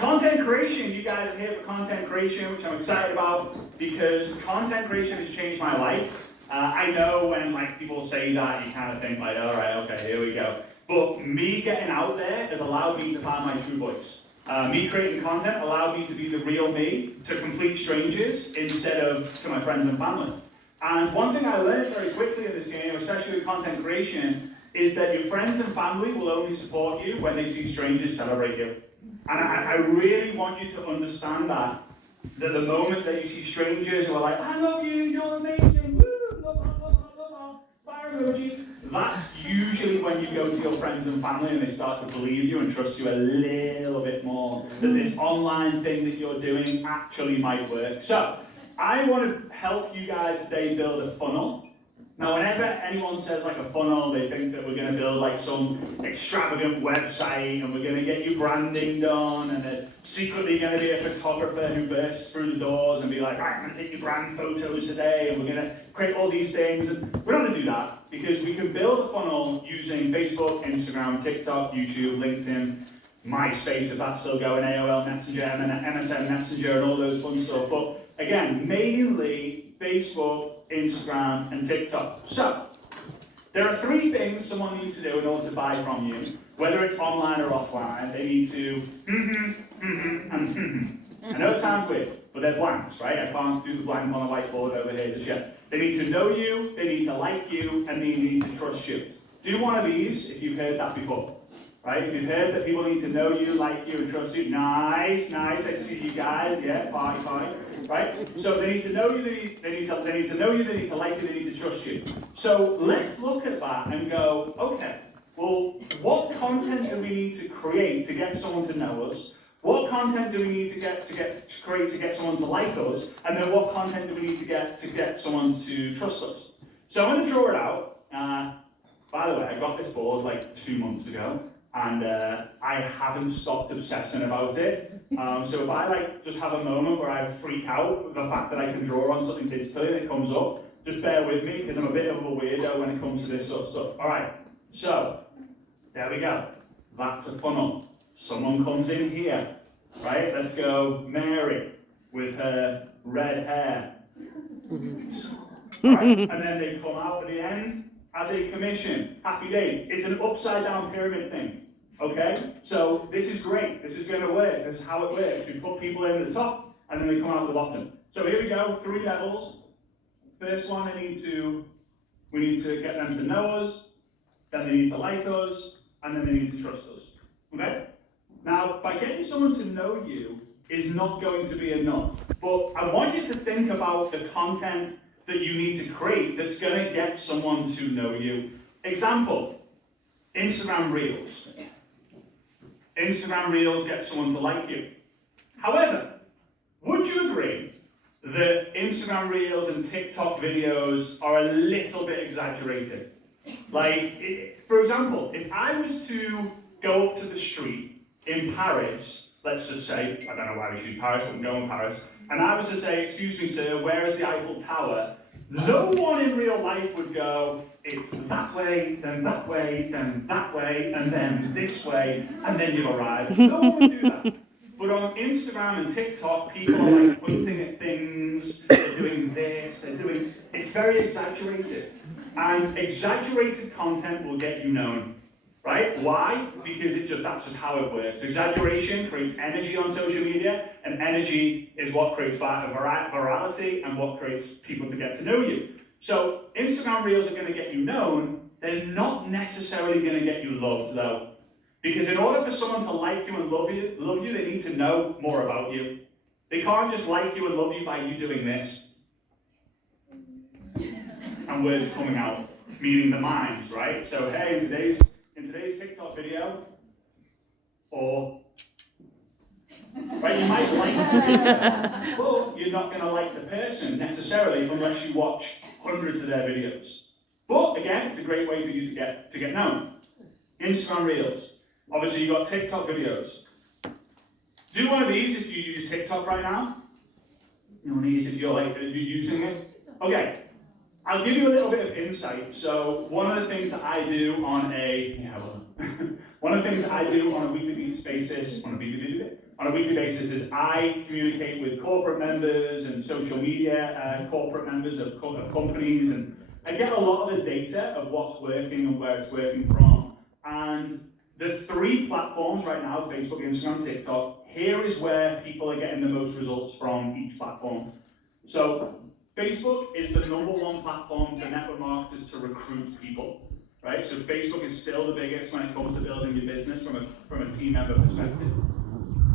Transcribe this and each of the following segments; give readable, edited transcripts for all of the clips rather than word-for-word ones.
Content creation, you guys are here for content creation, which I'm excited about because content creation has changed my life. I know when people say that, you kind of think all right, okay, here we go. But me getting out there has allowed me to find my true voice. Me creating content allowed me to be the real me to complete strangers instead of to my friends and family. And one thing I learned very quickly in this game, especially with content creation, is that your friends and family will only support you when they see strangers celebrate you. And I really want you to understand that the moment that you see strangers who are like, I love you, you're amazing, woo, love, fire emoji, that's usually when you go to your friends and family and they start to believe you and trust you a little bit more, that this online thing that you're doing actually might work. So, I want to help you guys today build a funnel. Now, whenever anyone says a funnel, they think that we're going to build some extravagant website and we're going to get you branding done and there's secretly going to be a photographer who bursts through the doors and be like, right, I'm going to take your brand photos today and we're going to create all these things. And we're not going to do that because we can build a funnel using Facebook, Instagram, TikTok, YouTube, LinkedIn, MySpace if that's still going, AOL Messenger, MSN Messenger and all those fun stuff. But again, mainly Facebook, Instagram, and TikTok. So, there are 3 things someone needs to do in order to buy from you, whether it's online or offline. They need to and I know it sounds weird, but they're blanks, right? I can't do the blank on the whiteboard over here just yet. They need to know you, they need to like you, and they need to trust you. Do one of these if you've heard that before. Right? If you've heard that people need to know you, like you, and trust you, nice, I see you guys, yeah, party, right? So they need to know you, they need to know you, they need to like you, they need to trust you. So let's look at that and go, okay, well, what content do we need to create to get someone to know us? What content do we need to create to get someone to like us? And then what content do we need to get someone to trust us? So I'm going to draw it out. By the way, I got this board 2 months ago. And I haven't stopped obsessing about it. So if I just have a moment where I freak out with the fact that I can draw on something digitally and it comes up, just bear with me because I'm a bit of a weirdo when it comes to this sort of stuff. All right, so there we go. That's a funnel. Someone comes in here, right? Let's go Mary with her red hair. All right, and then they come out at the end as a commission. Happy days. It's an upside down pyramid thing. Okay? So this is great. This is going to work. This is how it works. We put people in at the top and then they come out at the bottom. So here we go, 3 levels. First one, we need to get them to know us, then they need to like us, and then they need to trust us. Okay? Now, by getting someone to know you is not going to be enough. But I want you to think about the content that you need to create that's going to get someone to know you. Example, Instagram Reels. Instagram Reels get someone to like you. However, would you agree that Instagram Reels and TikTok videos are a little bit exaggerated? For example, if I was to go up to the street in Paris, let's just say, I don't know why we should Paris, but I'm going Paris, and I was to say, excuse me sir, where is the Eiffel Tower? No one in real life would go, it's that way, then that way, then that way, and then this way, and then you've arrived. No one would do that. But on Instagram and TikTok, people are pointing at things, they're doing this, it's very exaggerated. And exaggerated content will get you known. Right? Why? Because that's just how it works. Exaggeration creates energy on social media, and energy is what creates virality and what creates people to get to know you. So Instagram Reels are going to get you known. They're not necessarily going to get you loved, though. Because in order for someone to like you and love you, they need to know more about you. They can't just like you and love you by you doing this. And words coming out, meaning the minds, right? So hey, in today's TikTok video, or right, you might like the video, but you're not going to like the person necessarily unless you watch hundreds of their videos. But again, it's a great way for you to get known. Instagram Reels. Obviously, you've got TikTok videos. Do one of these if you use TikTok right now. One of these if you're using it. Okay. I'll give you a little bit of insight. So one of the things that I do on a weekly basis, on a weekly basis is I communicate with corporate members and social media corporate members of companies, and I get a lot of the data of what's working and where it's working from. And the three platforms right now, Facebook, Instagram, TikTok, here is where people are getting the most results from each platform. So Facebook is the #1 platform for network marketers to recruit people, right? So Facebook is still the biggest when it comes to building your business from a team member perspective.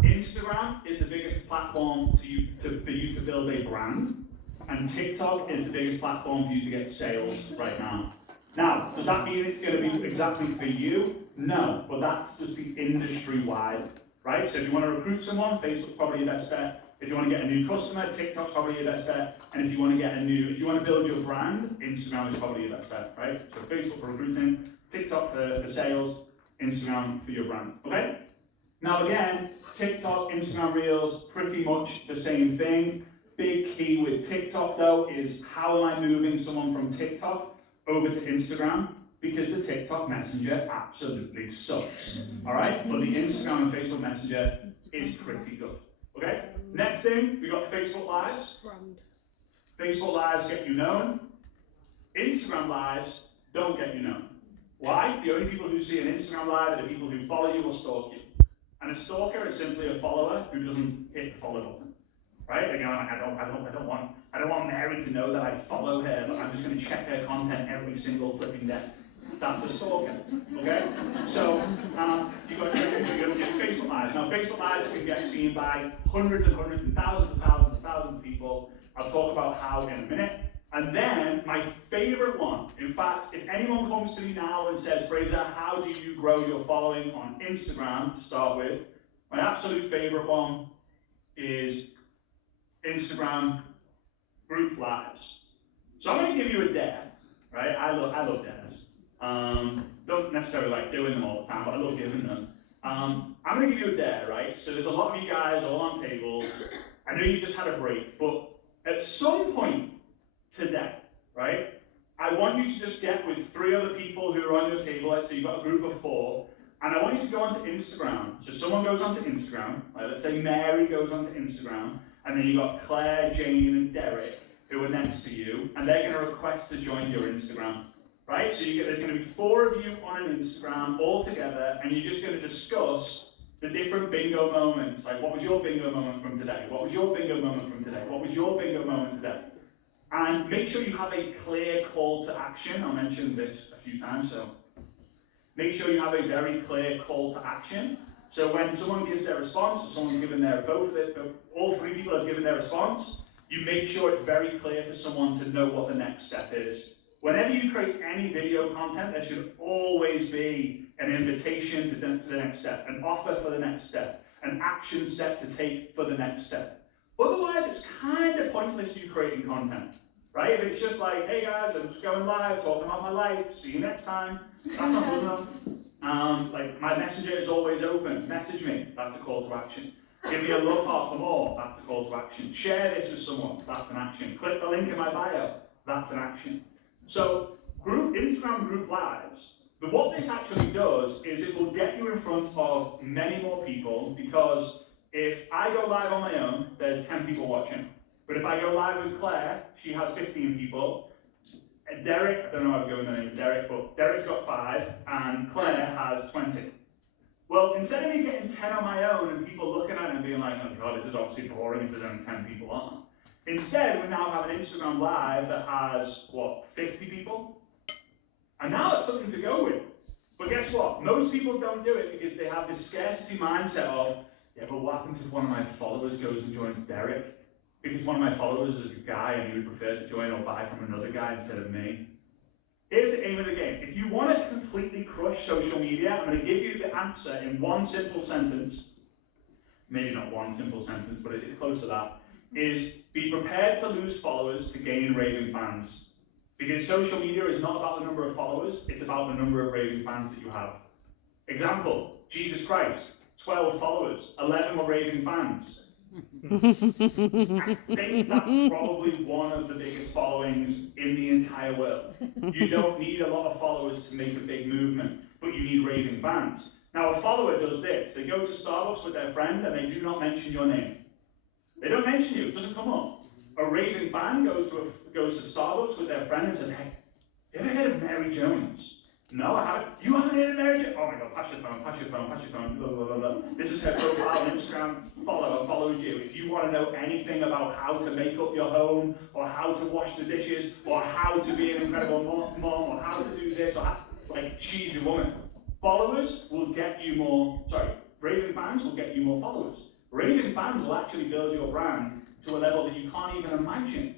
Instagram is the biggest platform for you to build a brand, and TikTok is the biggest platform for you to get sales right now. Now, does that mean it's going to be exactly for you? No, but that's just the industry-wide, right? So if you want to recruit someone, Facebook's probably your best bet. If you want to get a new customer, TikTok's probably your best bet. And if you want to build your brand, Instagram is probably your best bet, right? So Facebook for recruiting, TikTok for sales, Instagram for your brand, okay? Now again, TikTok, Instagram Reels, pretty much the same thing. Big key with TikTok though is how am I moving someone from TikTok over to Instagram, because the TikTok Messenger absolutely sucks, all right? But the Instagram and Facebook Messenger is pretty good, okay? Next thing, we got Facebook Lives. Facebook Lives get you known. Instagram Lives don't get you known. Why? The only people who see an Instagram Live are the people who follow you or stalk you. And a stalker is simply a follower who doesn't hit the follow button, right? Again, I don't want Mary to know that I follow her, but I'm just going to check her content every single flipping day. That's a stalker, okay? So you've got Facebook Lives. Now, Facebook Lives can get seen by hundreds and hundreds and thousands of people. I'll talk about how in a minute. And then my favorite one, in fact, if anyone comes to me now and says, Frazer, how do you grow your following on Instagram to start with? My absolute favorite one is Instagram group lives. So I'm going to give you a dare, right? I love dares. Don't necessarily like doing them all the time, but I love giving them. I'm going to give you a dare, right? So there's a lot of you guys all on tables. I know you just had a break, but at some point today, right, I want you to just get with 3 other people who are on your table. Let's say you've got a group of 4, and I want you to go onto Instagram. So someone goes onto Instagram, like let's say Mary goes onto Instagram, and then you've got Claire, Jane, and Derek who are next to you, and they're going to request to join your Instagram, right? So there's going to be 4 of you on an Instagram all together, and you're just going to discuss the different bingo moments. Like, what was your bingo moment from today? What was your bingo moment from today? What was your bingo moment today? And make sure you have a clear call to action. I mentioned this a few times, so make sure you have a very clear call to action. So when someone gives their response, or someone's given their vote, all 3 people have given their response, you make sure it's very clear for someone to know what the next step is. Whenever you create any video content, there should always be an invitation to the next step, an offer for the next step, an action step to take for the next step. Otherwise, it's kind of pointless you creating content, right? If it's just like, hey guys, I'm just going live, talking about my life, see you next time, that's not good enough. Like, my messenger is always open, message me, that's a call to action. Give me a love heart for more, that's a call to action. Share this with someone, that's an action. Click the link in my bio, that's an action. So, Instagram group lives, what this actually does is it will get you in front of many more people, because if I go live on my own, there's 10 people watching. But if I go live with Claire, she has 15 people. Derek, I don't know how to go with the name of Derek, but Derek's got 5, and Claire has 20. Well, instead of me getting 10 on my own and people looking at it and being like, oh god, this is obviously boring if there's only 10 people on. Instead, we now have an Instagram Live that has, 50 people? And now that's something to go with. But guess what? Most people don't do it because they have this scarcity mindset of, yeah, but what happens if one of my followers goes and joins Derek? Because one of my followers is a guy and he would prefer to join or buy from another guy instead of me. Here's the aim of the game. If you want to completely crush social media, I'm going to give you the answer in one simple sentence. Maybe not one simple sentence, but it's close to that. Is be prepared to lose followers to gain raving fans. Because social media is not about the number of followers, it's about the number of raving fans that you have. Example, Jesus Christ, 12 followers, 11 were raving fans. I think that's probably one of the biggest followings in the entire world. You don't need a lot of followers to make a big movement, but you need raving fans. Now, a follower does this. They go to Starbucks with their friend and they do not mention your name. They don't mention you. It doesn't come up. A raving fan goes to Starbucks with their friend and says, hey, have you ever heard of Mary Jones? No, I haven't. You haven't heard of Mary Jones? Oh my God, pass your phone, pass your phone, pass your phone, blah, blah, blah, blah. This is her profile on Instagram. Followed you. If you want to know anything about how to make up your home, or how to wash the dishes, or how to be an incredible mom, or how to do this, or how, like, she's your woman. Followers will get you more, raving fans will get you more followers. Raving fans will actually build your brand to a level that you can't even imagine.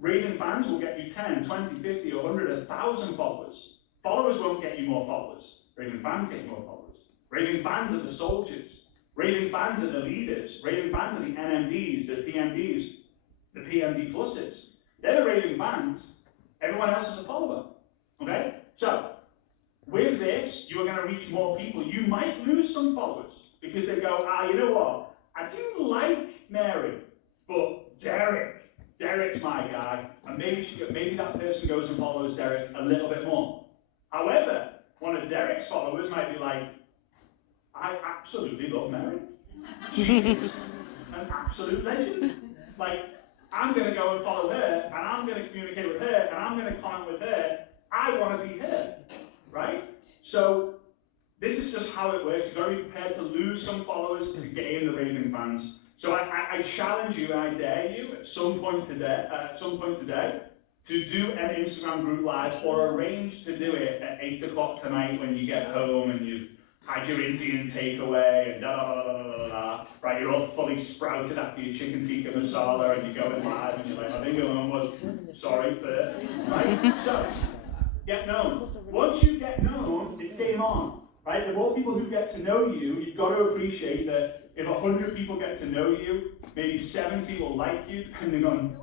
Raving fans will get you 10, 20, 50, 100, 1,000 followers. Followers won't get you more followers. Raving fans get you more followers. Raving fans are the soldiers. Raving fans are the leaders. Raving fans are the NMDs, the PMDs, the PMD pluses. They're the raving fans. Everyone else is a follower. Okay? So, with this, you are going to reach more people. You might lose some followers because they go, you know what? I do like Mary, but Derek's my guy, and maybe that person goes and follows Derek a little bit more. However, one of Derek's followers might be like, I absolutely love Mary. She is an absolute legend. Like, I'm going to go and follow her, and I'm going to communicate with her, and I'm going to comment with her. I want to be her, right? So, this is just how it works. You've got to be prepared to lose some followers to gain the raving fans. So I challenge you, and I dare you, at some point today, to do an Instagram group live, or arrange to do it at 8 o'clock tonight when you get home and you've had your Indian takeaway and right? You're all fully sprouted after your chicken tikka masala, and you're going live, and you're like, I think going was sorry, but right? So get known. Once you get known, it's game on. Right? The more people who get to know you, you've got to appreciate that if 100 people get to know you, maybe 70 will like you, depending on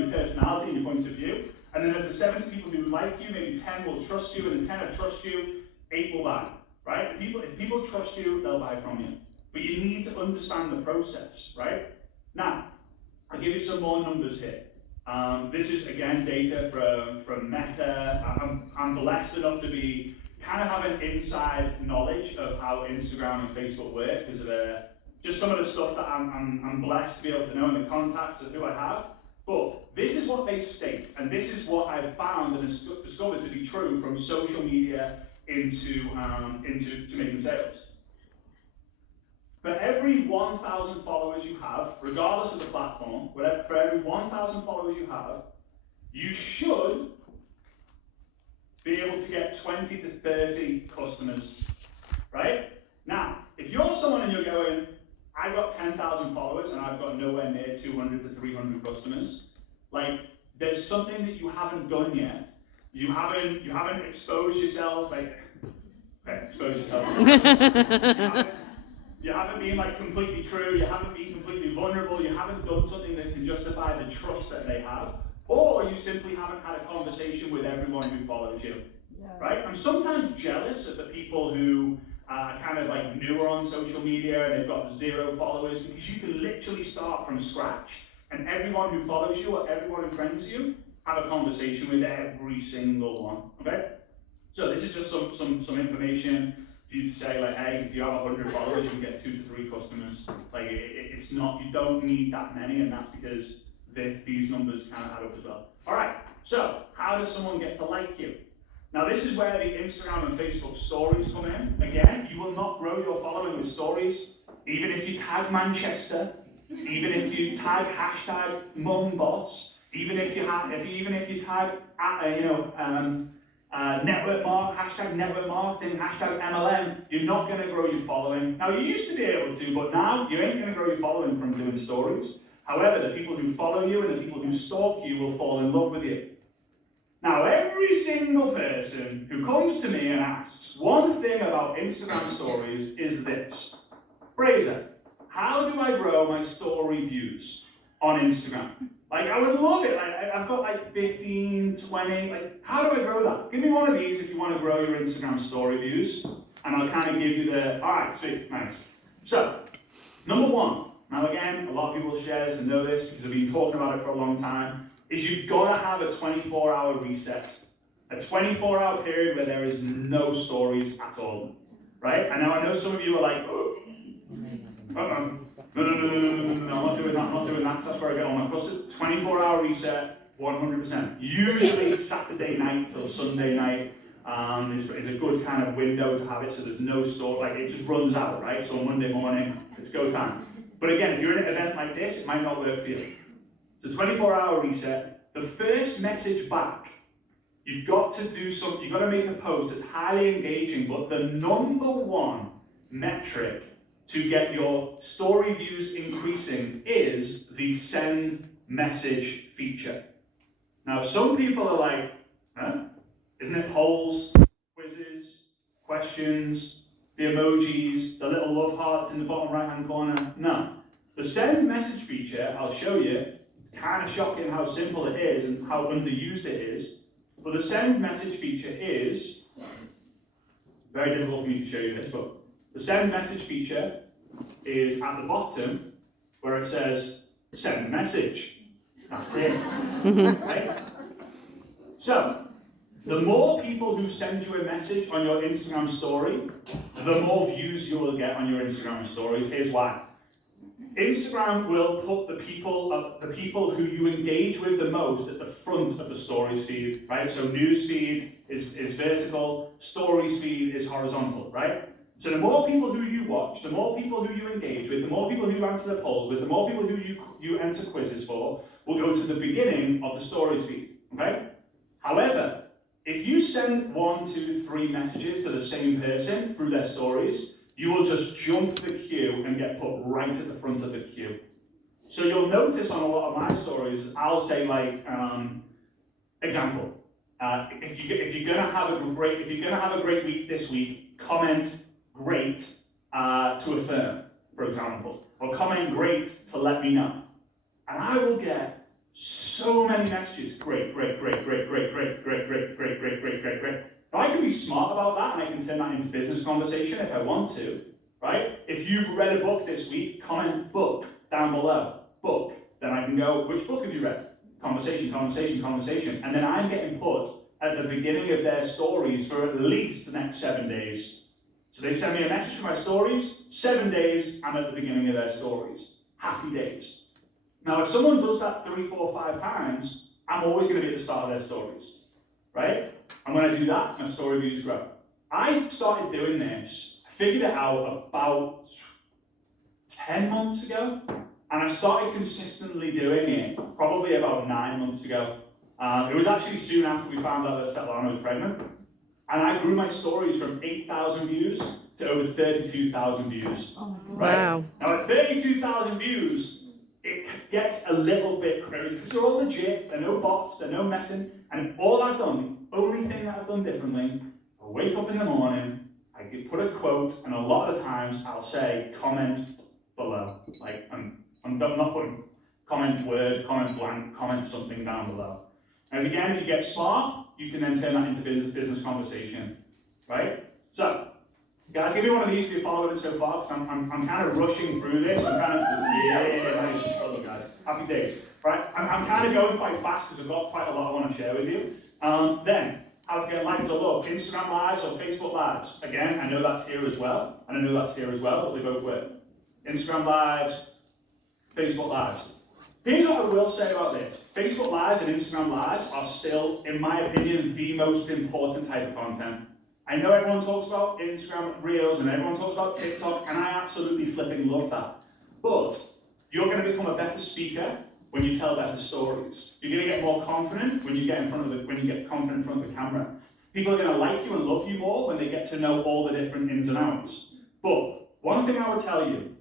your personality and your point of view. And then of the 70 people who like you, maybe 10 will trust you, and the 10 that trust you, 8 will buy. Right? If people trust you, they'll buy from you. But you need to understand the process, right? Now, I'll give you some more numbers here. This is, again, data from Meta. I'm blessed enough to be kind of have an inside knowledge of how Instagram and Facebook work because of just some of the stuff that I'm blessed to be able to know, and the contacts of who I have. But this is what they state, and this is what I've found and discovered to be true from social media into making sales. For every 1,000 followers you have, regardless of the platform, for every 1,000 followers you have, you should be able to get 20 to 30 customers, right? Now, if you're someone and you're going, I've got 10,000 followers and I've got nowhere near 200 to 300 customers, like, there's something that you haven't done yet. You haven't exposed yourself, expose yourself. You haven't been like completely true, you haven't been completely vulnerable, you haven't done something that can justify the trust that they have, or you simply haven't had a conversation with everyone who follows you, right? I'm sometimes jealous of the people who are kind of like newer on social media and they've got 0 followers, because you can literally start from scratch, and everyone who follows you or everyone who friends you, have a conversation with every single one, okay? So this is just some information for you to say, like, hey, if you have 100 followers, you can get 2 to 3 customers. Like, it's not, you don't need that many, and that's because these numbers kind of add up as well. All right, so how does someone get to like you? Now, this is where the Instagram and Facebook stories come in. Again, you will not grow your following with stories, even if you tag Manchester, even if you tag hashtag #mumboss, even if you tag hashtag network marketing, hashtag MLM, you're not going to grow your following. Now, you used to be able to, but now you ain't going to grow your following from doing stories. However, the people who follow you and the people who stalk you will fall in love with you. Now, every single person who comes to me and asks one thing about Instagram stories is this: Frazer, how do I grow my story views on Instagram? Like, I would love it. I've got like 15, 20. Like, how do I grow that? Give me one of these if you want to grow your Instagram story views, and I'll kind of give you the, all right, sweet, nice. So, number 1, now again, a lot of people share this and know this because I've been talking about it for a long time, is you've got to have a 24-hour reset. A 24-hour period where there is no stories at all. right? And now I know some of you are like, oh, no, I'm not doing that, I'm not doing that, 'cause that's where I get all my custard. 24-hour reset, 100%. Usually Saturday night till Sunday night is a good kind of window to have it, so there's no store, like it just runs out, right? So on Monday morning, it's go time. But again, if you're in an event like this, it might not work for you. So 24-hour reset, the first message back, you've got to do something, you've got to make a post that's highly engaging, but the number one metric to get your story views increasing is the send message feature. Now, some people are like, huh? Isn't it polls, quizzes, questions, the emojis, the little love hearts in the bottom right-hand corner? No. The send message feature, I'll show you, it's kind of shocking how simple it is and how underused it is. But the send message feature is, very difficult for me to show you this, but the send message feature is at the bottom where it says send message. That's it. Right? So, the more people who send you a message on your Instagram story, the more views you will get on your Instagram stories. Here's why. Instagram will put the people who you engage with the most at the front of the stories feed, right? So news feed is vertical, stories feed is horizontal, right? So the more people who you watch, the more people who you engage with, the more people who you answer the polls with, the more people who you enter quizzes for, will go to the beginning of the stories feed, okay? However, if you send 1, 2, 3 messages to the same person through their stories, you will just jump the queue and get put right at the front of the queue. So you'll notice on a lot of my stories, I'll say like, example, if you're gonna have a great week this week, comment great to affirm, for example, or comment great to let me know, and I will get so many messages. Great, great, great, great, great, great, great, great, great, great, great, great, great. Now I can be smart about that and I can turn that into business conversation if I want to, right? If you've read a book this week, comment book down below. Book. Then I can go, which book have you read? Conversation, conversation, conversation. And then I'm getting put at the beginning of their stories for at least the next 7 days. So they send me a message for my stories, 7 days, I'm at the beginning of their stories. Happy days. Now, if someone does that 3, 4, 5 times, I'm always going to be at the start of their stories, right? And when I do that, my story views grow. I started doing this, I figured it out about 10 months ago, and I started consistently doing it probably about 9 months ago. It was actually soon after we found out that Svetlana was pregnant, and I grew my stories from 8,000 views to over 32,000 views. Oh, right? Wow. Now at 32,000 views, it gets a little bit crazy because they're all legit, they're no bots, they're no messing, and all I've done, the only thing that I've done differently, I wake up in the morning, I put a quote, and a lot of the times I'll say comment below. Like I'm not putting comment word, comment blank, comment something down below. And again, if you get smart, you can then turn that into business conversation, right? So, guys, give me one of these if you're following it so far, because I'm kind of rushing through this. I'm kind of, yeah, nice. Well done, guys. Happy days. Right? I'm kind of going quite fast because I've got quite a lot I want to share with you. Then, how to get likes or love. Instagram Lives or Facebook Lives. Again, I know that's here as well. And I know that's here as well, but they both work. Instagram Lives, Facebook Lives. Here's what I will say about this. Facebook Lives and Instagram Lives are still, in my opinion, the most important type of content. I know everyone talks about Instagram Reels and everyone talks about TikTok, and I absolutely flipping love that. But you're going to become a better speaker when you tell better stories. You're going to get more confident when you get confident in front of the camera. People are going to like you and love you more when they get to know all the different ins and outs. But one thing I would tell you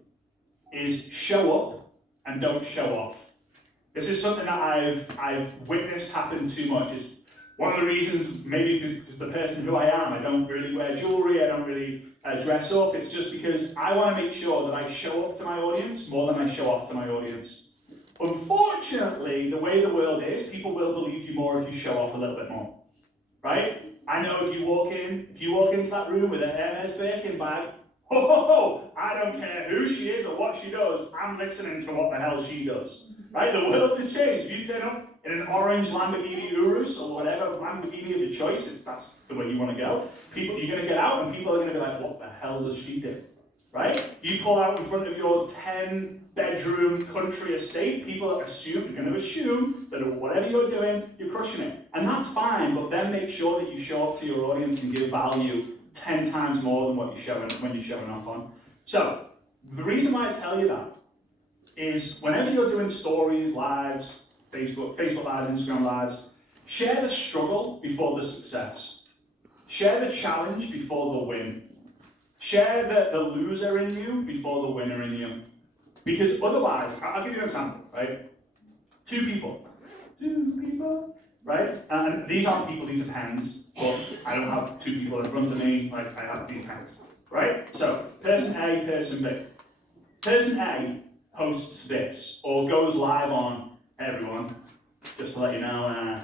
is show up and don't show off. This is something that I've witnessed happen too much. It's one of the reasons, maybe because the person who I am, I don't really wear jewelry, I don't really dress up. It's just because I want to make sure that I show up to my audience more than I show off to my audience. Unfortunately, the way the world is, people will believe you more if you show off a little bit more, right? I know if you walk into that room with an Hermes Birkin bag, ho ho ho, I don't care who she is or what she does, I'm listening to what the hell she does, Right? The world has changed. If you turn up in an orange Lamborghini Urus or whatever Lamborghini of your choice, if that's the way you want to go, you're going to get out and people are going to be like, what the hell does she do? Right? You pull out in front of your 10-bedroom country estate, people are going to assume that whatever you're doing, you're crushing it. And that's fine, but then make sure that you show up to your audience and give value 10 times more than what you're showing when you're showing off on. So, the reason why I tell you that is whenever you're doing stories, lives, Facebook lives, Instagram lives, share the struggle before the success. Share the challenge before the win. Share the loser in you before the winner in you. Because otherwise, I'll give you an example, right? Two people, right? And these aren't people, these are pens, but I don't have two people in front of me, like I have these pens, right? So, person A, person B. Person A posts this, or goes live on everyone, just to let you know,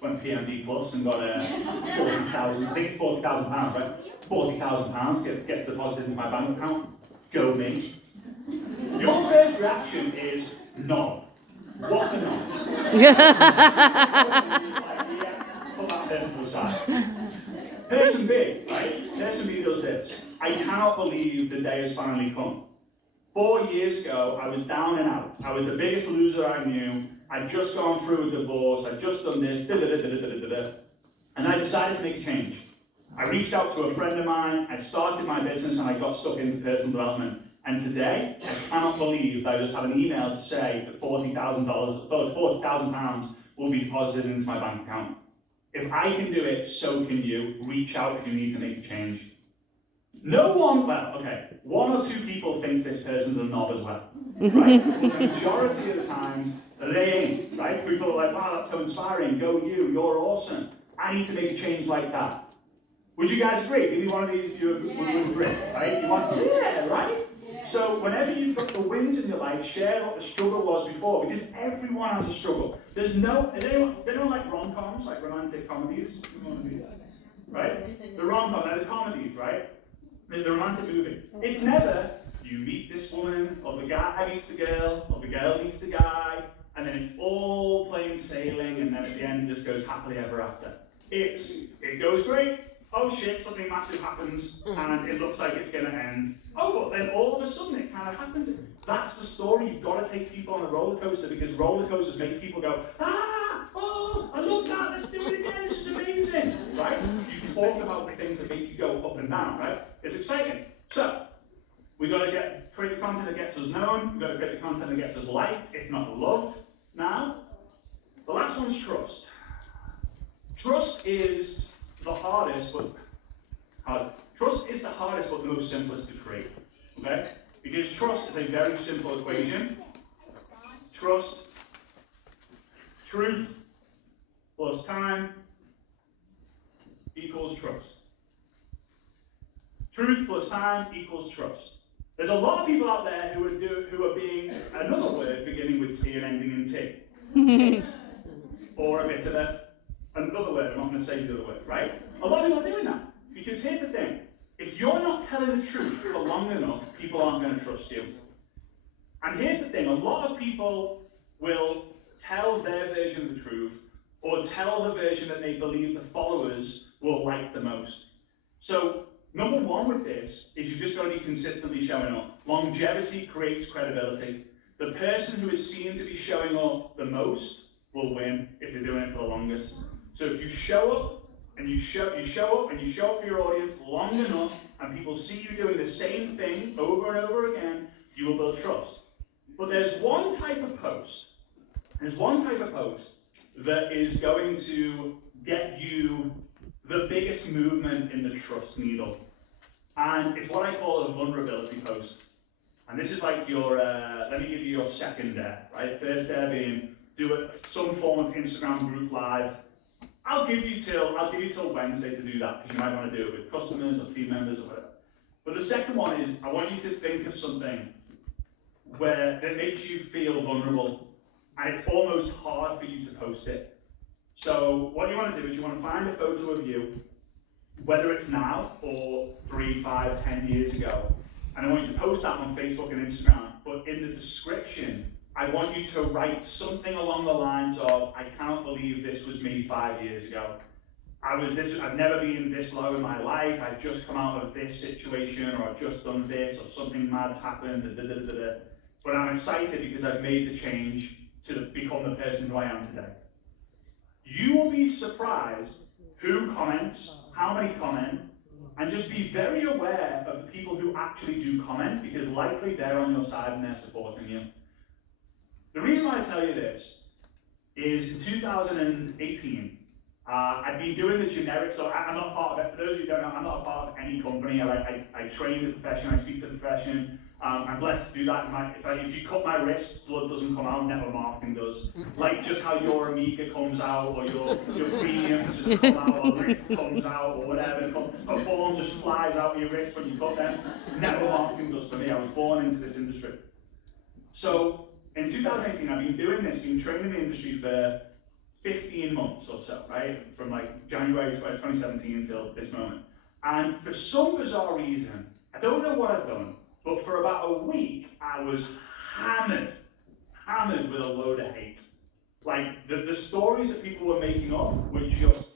went PMD Plus and got 40,000, I think it's £40,000, right? £40,000 gets deposited into my bank account. Go me. Your first reaction is no. What a no. Put that person to the side. Person B, right? Person B does this. I cannot believe the day has finally come. 4 years ago, I was down and out. I was the biggest loser I knew. I'd just gone through a divorce. I'd just done this, and I decided to make a change. I reached out to a friend of mine. I started my business, and I got stuck into personal development. And today, I cannot believe that I just had an email to say that £40,000 will be deposited into my bank account. If I can do it, so can you. Reach out if you need to make a change. No one, well, okay, one or two people thinks this person's a knob as well, right? But the majority of the time, they ain't, right? People are like, wow, that's so inspiring, go you, you're awesome. I need to make a change like that. Would you guys agree? Maybe one of these you would agree, right? You want, yeah, right? So whenever you've got the wins in your life, share what the struggle was before, because everyone has a struggle. There's no, does anyone like rom-coms, like romantic comedies? Right? The rom-com, the comedies, right? The romantic movie. It's never, you meet this woman, or the guy meets the girl, or the girl meets the guy, and then it's all plain sailing, and then at the end it just goes happily ever after. It goes great, oh shit, something massive happens, and it looks like it's going to end. Oh, but then all of a sudden it kind of happens. That's the story. You've got to take people on a roller coaster, because roller coasters make people go, oh, I love that, let's do it again, this is amazing, right? You talk about the things that make you go up and down, right? It's exciting. So, we've got to create the content that gets us known, we've got to create the content that gets us liked, if not loved. Now, the last one's trust. Trust is the hardest, but the most simplest to create, okay? Because trust is a very simple equation. Truth plus time equals trust. Truth plus time equals trust. There's a lot of people out there who are being another word beginning with T and ending in T. Or a bit of another word, I'm not going to say the other word, right? A lot of people are doing that. Because here's the thing. If you're not telling the truth for long enough, people aren't going to trust you. And here's the thing. A lot of people will tell their version of the truth, or tell the version that they believe the followers will like the most. So, number one with this is you've just got to be consistently showing up. Longevity creates credibility. The person who is seen to be showing up the most will win if they're doing it for the longest. So if you show up and you show up for your audience long enough, and people see you doing the same thing over and over again, you will build trust. But there's one type of post that is going to get you the biggest movement in the trust needle. And it's what I call a vulnerability post. And this is like your, let me give you your second dare, right? First dare being, do some form of Instagram group live. I'll give you till Wednesday to do that, because you might want to do it with customers or team members or whatever. But the second one is, I want you to think of something that makes you feel vulnerable, and it's almost hard for you to post it. So what you want to do is you want to find a photo of you, whether it's now or 3, 5, 10 years ago, and I want you to post that on Facebook and Instagram, but in the description, I I want you to write something along the lines of, I cannot believe this was me 5 years ago. I've never been this low in my life. I've just come out of this situation, or I've just done this, or something mad's happened, but I'm excited because I've made the change to become the person who I am today. You will be surprised who comments, how many comment, and just be very aware of the people who actually do comment, because likely they're on your side and they're supporting you. The reason why I tell you this is in 2018, I'd been doing the generic, so I'm not part of it. For those of you who don't know, I'm not a part of any company. I train the profession, I speak to the profession. I'm blessed to do that. If you cut my wrist, blood doesn't come out, network marketing does. Like just how your Amiga comes out, or your premiums just come out, or Rift comes out, or whatever. Perform just flies out of your wrist when you cut them. Network marketing does for me. I was born into this industry. So in 2018, I've been doing this, been training the industry for 15 months or so, right? From like January 2017 until this moment. And for some bizarre reason, I don't know what I've done, but for about a week, I was hammered with a load of hate. Like, the stories that people were making up were just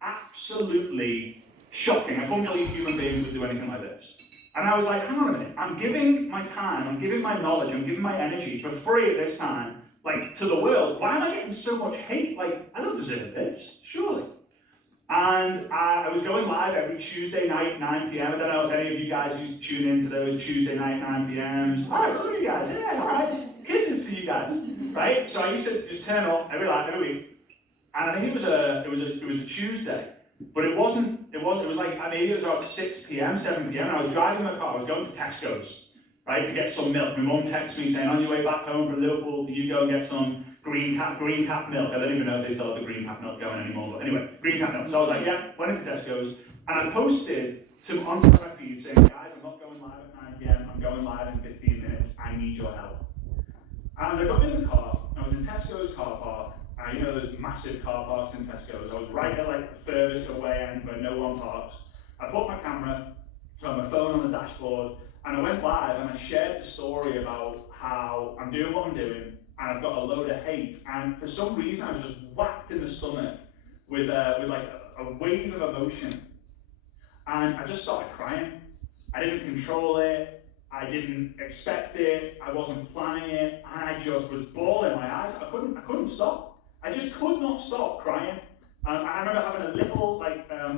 absolutely shocking. I couldn't believe human beings would do anything like this. And I was like, hang on a minute, I'm giving my time, I'm giving my knowledge, I'm giving my energy for free at this time, like, to the world. Why am I getting so much hate? Like, I don't deserve this, surely. And I was going live every Tuesday night, 9 p.m. I don't know if any of you guys used to tune into those Tuesday night, 9 p.m.s. All right, some of you guys, yeah, all right. Kisses to you guys, right? So I used to just turn up every week, and I think it was a Tuesday, but it was like, maybe it was about 6 p.m., 7 p.m., and I was driving my car, I was going to Tesco's, right, to get some milk. My mum texted me saying, on your way back home from Liverpool, can you go and get some green cap milk? I don't even know if they still have the green cap milk going anymore, but anyway, green cap milk. So I was like, yeah, went into Tesco's, and I posted onto my feed saying, guys, I'm not going live at 9 p.m., I'm going live in 15 minutes, I need your help. And I got in the car, I was in Tesco's car park, you know those massive car parks in Tesco's. I was right at like the furthest away end where no one parks. I put my camera, so my phone on the dashboard, and I went live and I shared the story about how I'm doing what I'm doing, and I've got a load of hate. And for some reason, I was just whacked in the stomach with like a wave of emotion. And I just started crying. I didn't control it. I didn't expect it. I wasn't planning it. And I just was bawling my eyes. I couldn't stop. I just could not stop crying. I remember having a little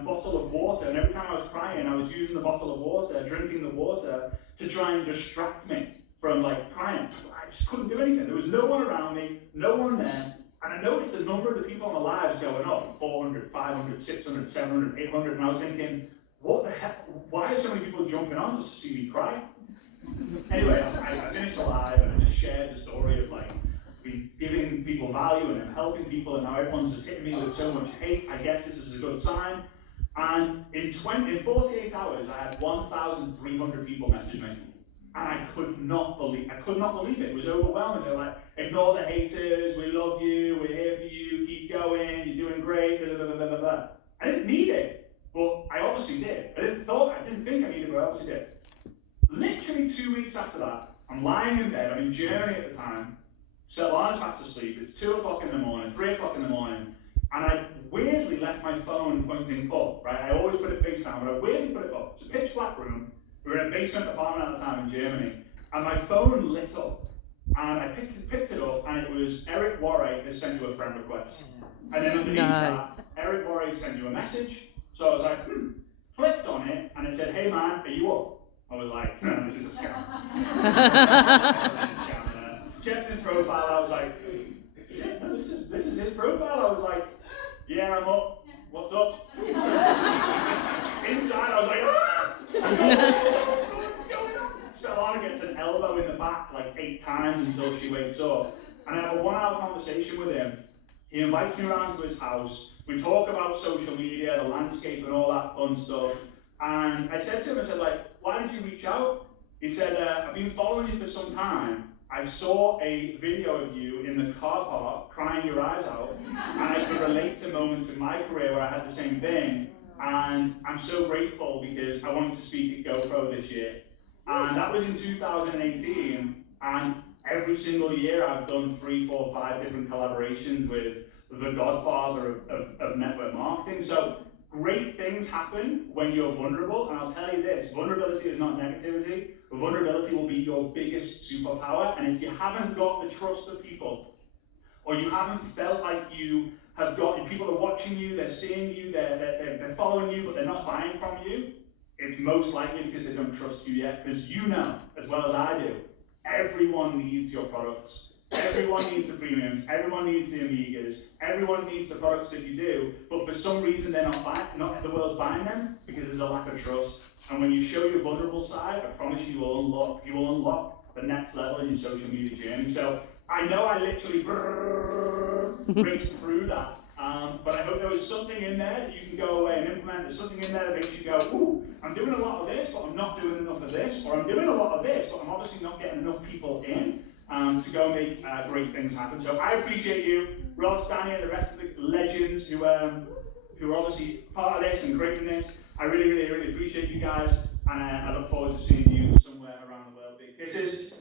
bottle of water, and every time I was crying, I was using the bottle of water, drinking the water, to try and distract me from like crying. I just couldn't do anything. There was no one around me, no one there. And I noticed the number of the people on the lives going up, 400, 500, 600, 700, 800, and I was thinking, what the heck? Why are so many people jumping on just to see me cry? Anyway, I finished the live, and I just shared the story of like giving people value and helping people, and now everyone's just hitting me with so much hate. I guess this is a good sign. And in 48 hours, I had 1,300 people message me, and I could not believe it. It was overwhelming. They were like, ignore the haters, we love you, we're here for you, keep going, you're doing great, blah, blah, blah, blah, blah. I didn't need it, but I obviously did. I didn't think I needed it, but I obviously did. Literally 2 weeks after that, I'm lying in bed, I'm in Germany at the time, Stella's fast asleep, it's 2 o'clock in the morning, 3 o'clock in the morning, and I weirdly left my phone pointing up, right? I always put it face down, but I weirdly put it up. It's a pitch black room. We were in a basement apartment at the time in Germany, and my phone lit up, and I picked it up, and it was Eric Warray has sent you a friend request. And then underneath that, Eric Warray sent you a message. So I was like, clicked on it, and it said, hey man, are you up? I was like, no, this is a scam. Checked his profile, I was like, shit, no, this is his profile. I was like, yeah, I'm up. What's up? Inside, I was like, ah! What's going on? Stellana gets an elbow in the back like 8 times until she wakes up. And I have a 1-hour conversation with him. He invites me around to his house. We talk about social media, the landscape, and all that fun stuff. And I said to him, why did you reach out? He said, I've been following you for some time. I saw a video of you in the car park crying your eyes out, and I could relate to moments in my career where I had the same thing. And I'm so grateful because I wanted to speak at GoPro this year. And that was in 2018, and every single year I've done 3, 4, 5 different collaborations with the godfather of network marketing. So great things happen when you're vulnerable, and I'll tell you this, vulnerability is not negativity. Vulnerability will be your biggest superpower, and if you haven't got the trust of people, or you haven't felt like you have got, people are watching you, they're seeing you, they're following you, but they're not buying from you, it's most likely because they don't trust you yet, because you know, as well as I do, everyone needs your products. Everyone needs the premiums, everyone needs the Amigas, everyone needs the products that you do, but for some reason they're not buying, not the world's buying them, because there's a lack of trust. And when you show your vulnerable side, I promise you will unlock the next level in your social media journey. So I know I literally raced through that, but I hope there was something in there that you can go away and implement. There's something in there that makes you go, ooh, I'm doing a lot of this, but I'm not doing enough of this, or I'm doing a lot of this, but I'm obviously not getting enough people in. To go make great things happen. So I appreciate you, Ross, Danny, and the rest of the legends who are obviously part of this and creating this. I really, really, really appreciate you guys, and I look forward to seeing you somewhere around the world. Big kisses.